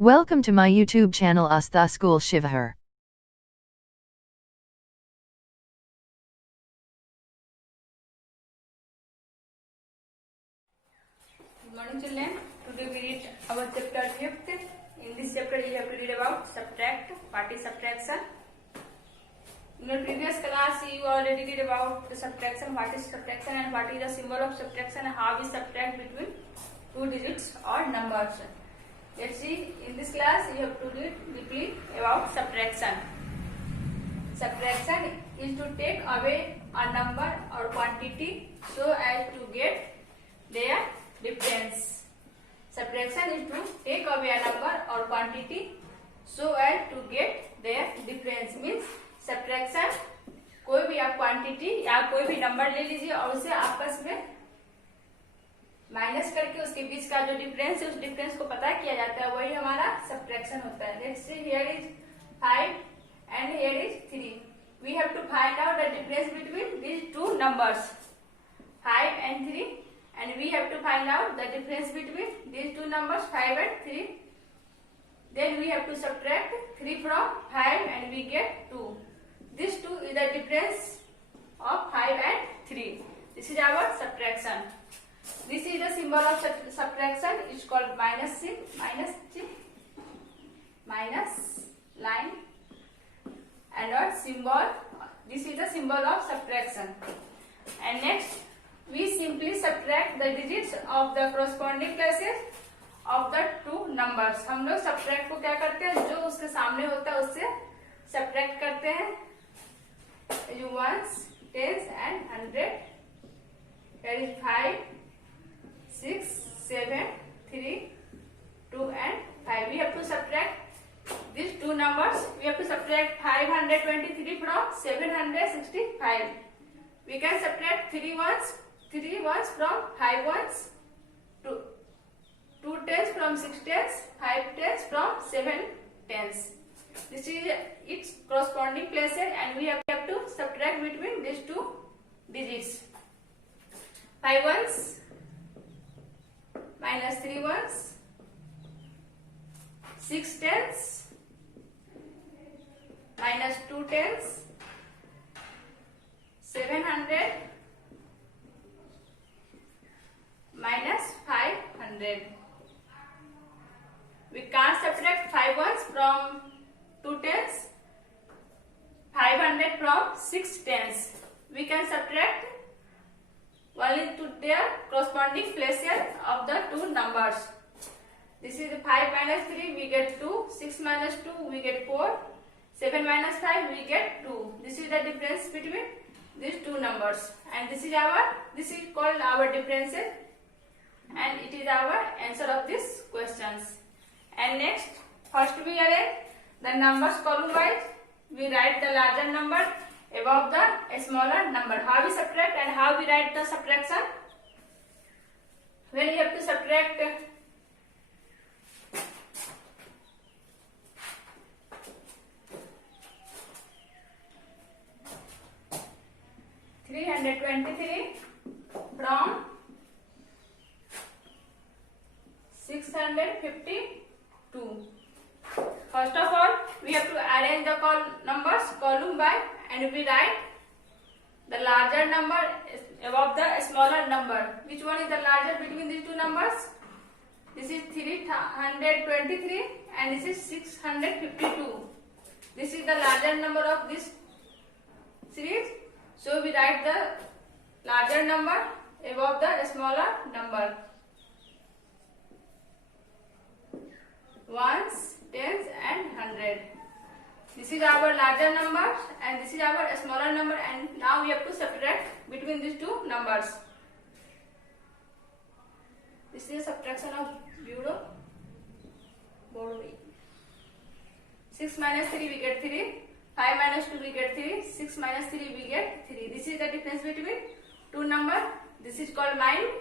Welcome to my YouTube channel Astha School Shivahar. Good morning children. Today we read our chapter 5th. In this chapter you have to read about subtract, what is subtraction. In your previous class you already read about the subtraction, what is subtraction and what is the symbol of subtraction and how we subtract between two digits or numbers. Let's see, in this class you have to read deeply about subtraction. Subtraction is to take away a number or quantity so as to get their difference. Subtraction is to take away a number or quantity so as to get their difference. Means subtraction कोई भी आप quantity या कोई भी number ले लीजिए और उसे आपस में माइनस करके उसके बीच का जो डिफरेंस है उस डिफरेंस को पता किया जाता है, वही हमारा सब्ट्रैक्शन होता है. Let's see, here is 5 and here is 3. We have to find out the difference between these two numbers 5 and 3, and we have to find out the difference between these two numbers 5 and 3. Then we have to subtract 3 from 5 and we get 2. This 2 is the difference of 5 and 3. This is our subtraction. This is the symbol of subtraction. It's called minus line, and our symbol. This is the symbol of subtraction. And next, we simply subtract the digits of the corresponding places of the two numbers. हम लोग subtract को क्या करते हैं, जो उसके सामने होता है उससे subtract करते हैं. जो ones, tens and 100. Here is 5, 6, 7, 3, 2 and 5. We have to subtract these two numbers. We have to subtract 523 from 765. We can subtract 3 ones from 5 ones, 2 tens from 6 tens, 5 tens from 7 tens. This is its corresponding places, and we have to subtract between these two digits. 5 ones minus 3 ones, 6 tens minus 2 tens, 700 minus 500. We can't subtract 5 ones from 2 tens, 500 from 6 tens. We can subtract only to their corresponding places of the two numbers. This is 5 minus 3, we get 2, 6 minus 2, we get 4, 7 minus 5, we get 2. This is the difference between these two numbers, and this is called our differences, and it is our answer of these questions. And next, first we arrange the numbers column wise. We write the larger number above the smaller number. How we subtract and how we write the subtraction? When you have to subtract 323 from 652. First of all, we have to arrange the numbers column by, and we write the larger number above the smaller number. Which one is the larger between these two numbers? This is 323 and this is 652. This is the larger number of this series. So we write the larger number above the smaller number. Ones, tens and 100. This is our larger number and this is our smaller number, and now we have to subtract between these two numbers. This is a subtraction of bureau. 6 minus 3 we get 3, 5 minus 2 we get 3, 6 minus 3 we get 3. This is the difference between two numbers. This is called minute,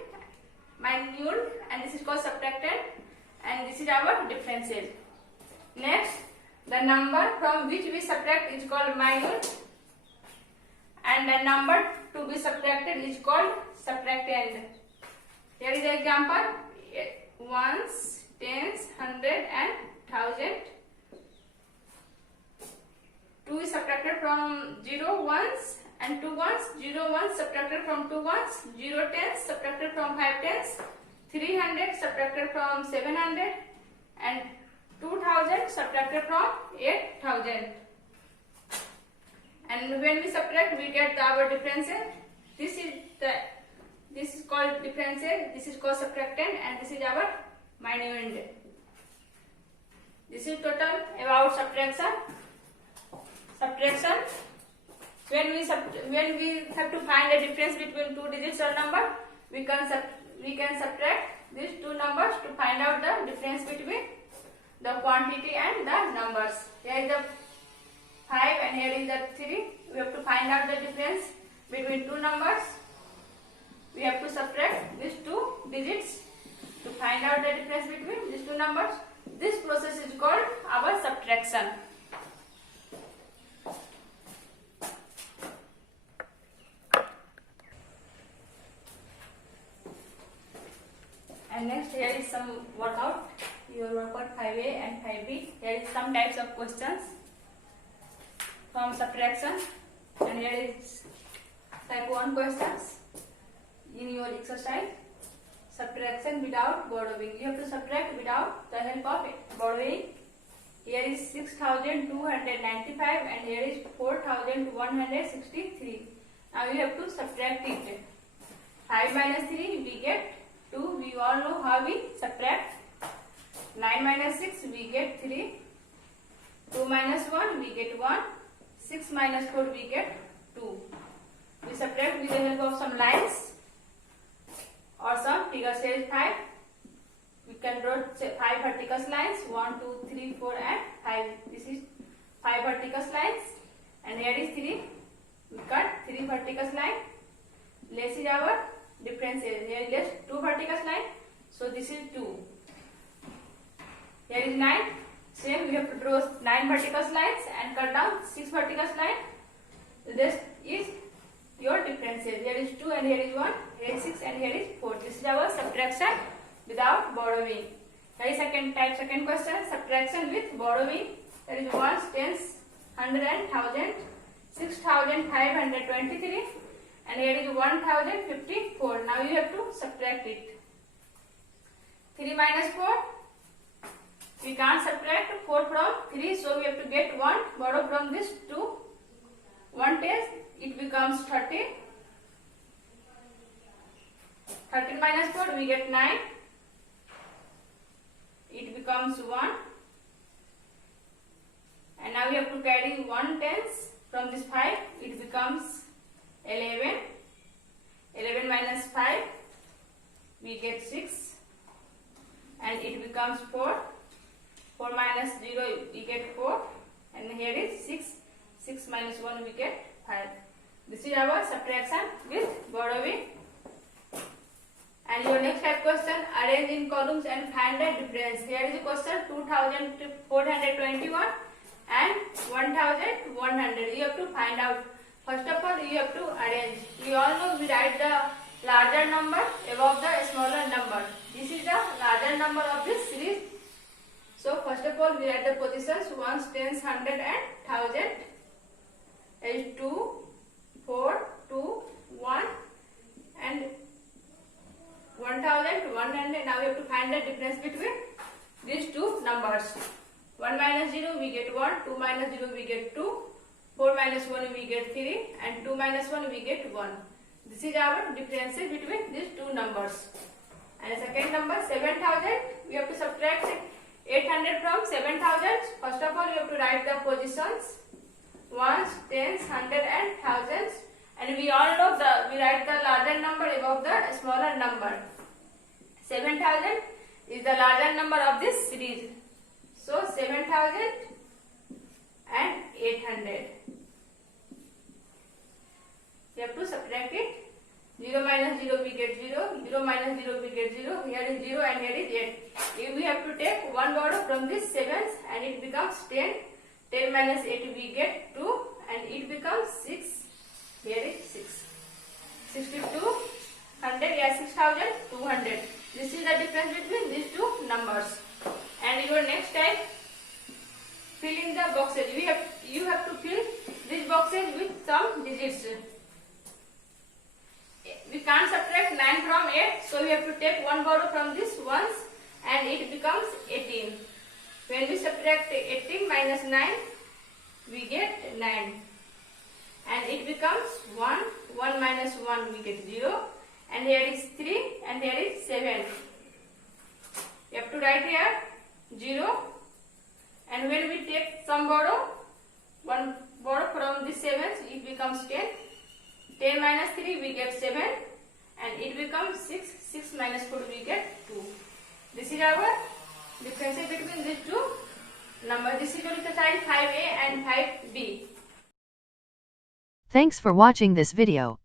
and this is called subtracted, and this is our differences. Next, the number from which we subtract is called minute, and the number to be subtracted is called subtractand. Here is the example: ones, tens, 100 and 1000. 2 is subtracted from 0 ones and 2 ones. 0 ones subtracted from 2 ones. 0 tens subtracted from 5 tens. 300 subtracted from 700 and 2000 subtracted from 8000. And when we subtract, we get our differential. This is called differential. This is called subtractant, and this is our minuend. This is total about subtraction. Subtraction. When we have to find a difference between two digits or number, we can subtract these two numbers to find out the difference between the quantity and the numbers. Here is the 5 and here is the 3. We have to find out the difference between two numbers. We have to subtract these two digits to find out the difference between these two numbers. This process is called our subtraction. And next, here is some workout. Your workout 5A and 5B. Here is some types of questions from subtraction, and here is type 1 questions in your exercise. Subtraction without borrowing. You have to subtract without the help of borrowing. Here is 6295 and here is 4163. Now you have to subtract it. 5 minus 3 we get 2. We all know how we subtract. 9 minus 6 we get 3. 2 minus 1 we get 1. 6 minus 4 we get 2. We subtract with the help of some lines or some figure says 5. We can draw 5 vertical lines, 1, 2, 3, 4 and 5. This is 5 vertical lines, and here is 3. We cut 3 vertical lines. Less is our difference. Here is less 2 vertical lines, so this is 2. Here is 9. Same, we have to draw 9 vertical lines and cut down 6 vertical lines. This is your differences. Here is 2 and here is 1. Here is 6 and here is 4. This is our subtraction without borrowing. Here is second question, subtraction with borrowing. There is ones, tens, 100 and 1000, 6523 and here is 1054. Now you have to subtract it. 3 minus 4. We can't subtract 4 from 3, so we have to get 1. Borrow from this 2. 1 tens, it becomes 30. 13 minus 4 we get 9. It becomes 1. And now we have to carry 1 tens from this 5. It becomes 11. 11 minus 5 we get 6. And it becomes 4. 4 minus 0 we get 4. And here is 6. 6 minus 1 we get 5. This is our subtraction with borrowing. And your next type question, arrange in columns and find the difference. Here is a question 2421 and 1100. You have to find out. First of all, you have to arrange. We all know we write the larger number above the smaller number. This is the larger number of this series. So first of all, we write the positions ones, tens, 100 and 1000. Is 2, 4, 2, 1 and 1000, 100. Now we have to find the difference between these two numbers. 1 minus 0 we get 1, 2 minus 0 we get 2, 4 minus 1 we get 3 and 2 minus 1 we get 1. This is our difference between these two numbers. And second number 7000, we have to subtract 800 from 7000. First of all, you have to write the positions ones, tens, 100 and thousands. And we all know we write the larger number above the smaller number. 7000 is the larger number of this series. So 7000 and 800. You have to subtract it. 0 minus 0 we get 0. 0 minus 0 we get 0. Here is 0 and here is 8. We have to take one borrow from this 7s and it becomes 10. 10 minus 8 we get 2 and it becomes 6. Here is 6. 6200, yeah, 6200. This is the difference between these two numbers. And your next type, fill in the boxes. You have to fill these boxes with some digits. We can't subtract 9 from 8, so we have to take one borrow from this ones and it becomes 18. When we subtract 18 minus 9, we get 9. And it becomes 1. 1 minus 1, we get 0. And here is 3 and here is 7. You have to write here 0. And when we take some borrow, one borrow from this 7, it becomes 10. 10 minus 3, we get 7. And it becomes 6. 6 minus 4, we get 2. This is our difference between these two numbers. This is your size 5A and 5B. Thanks for watching this video.